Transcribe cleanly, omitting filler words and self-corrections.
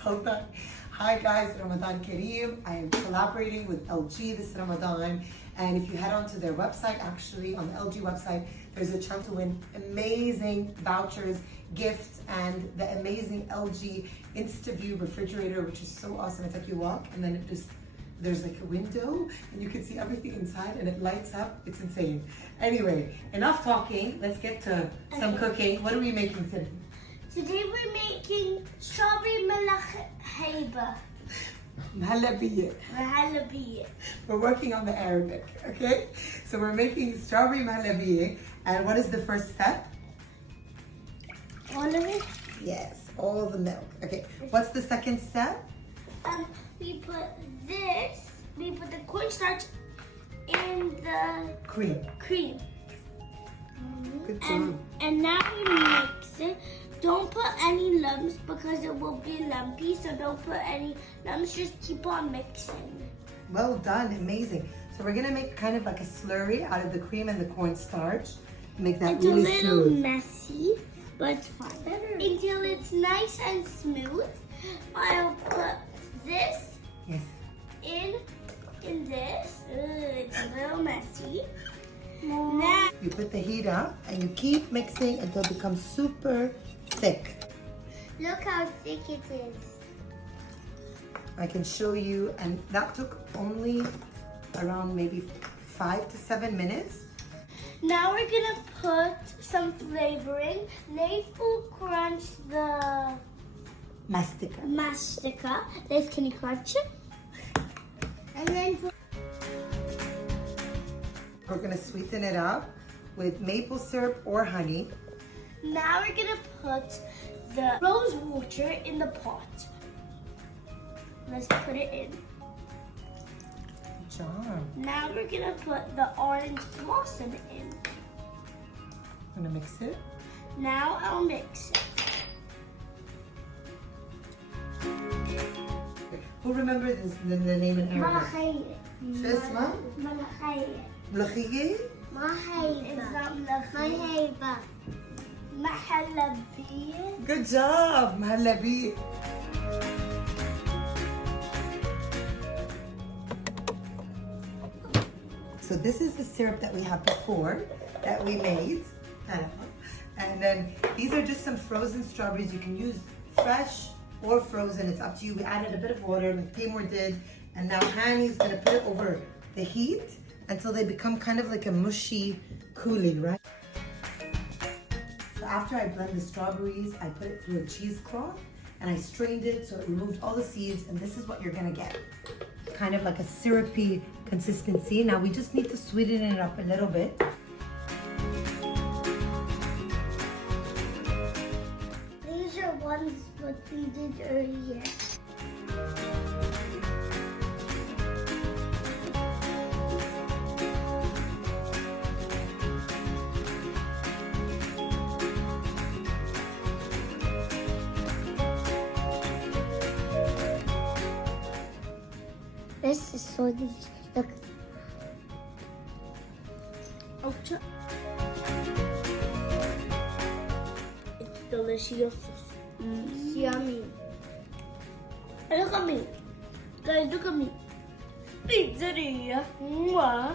Hold on. Hi guys, Ramadan Kareem. I am collaborating with LG this Ramadan. And if you head onto their website, actually on the LG website, there's a chance to win amazing vouchers, gifts, and the amazing LG InstaView Refrigerator, which is so awesome. It's like you walk and then there's like a window and you can see everything inside and it lights up. It's insane. Anyway, enough talking. Let's get to some cooking. What are we making today? Today we're making strawberry Mihalabiya. Mihalabiya. We're working on the Arabic, okay? So we're making strawberry Mihalabiya. And what is the first step? All of it? Yes, all the milk. Okay, what's the second step? We put the cornstarch in the cream. Good job. And now we mix it. Don't put any lumps because it will be lumpy, so don't put any lumps, just keep on mixing. Well done, amazing. So we're gonna make kind of like a slurry out of the cream and the cornstarch. Make that it's really a little smooth. Messy, but it's fine. Until it's nice and smooth, I'll put this in this. It's a little messy. Now you put the heat up and you keep mixing until it becomes super thick. look how thick it is. I can show you, and that took only around maybe 5 to 7 minutes. Now we're gonna put some flavoring. Leif will crunch the mastica. Leif, can you crunch it? And then we're gonna sweeten it up with maple syrup or honey. now we're gonna put the rose water in the pot. Let's put it in. Good job. Now we're gonna put the orange blossom in. I'm gonna mix it. Now I'll mix it. Who remembers the name in Arabic? Malakhiya. ملوخية. It's not malakhiya. Mihalabiya. Good job, Mihalabiya. So this is the syrup that we had before, that we made. And then these are just some frozen strawberries. You can use fresh or frozen, it's up to you. We added a bit of water like Taymor did. And now Hani's gonna put it over the heat until they become kind of like a mushy coulis, right? So after I blend the strawberries, I put it through a cheesecloth and I strained it so it removed all the seeds, and this is what you're gonna get. Kind of like a syrupy consistency. Now we just need to sweeten it up a little bit. These are ones what we did earlier. This is so delicious. Look. Oh, it's delicious. Yummy. Look at me. Guys, look at me. Pizzeria. Mwah.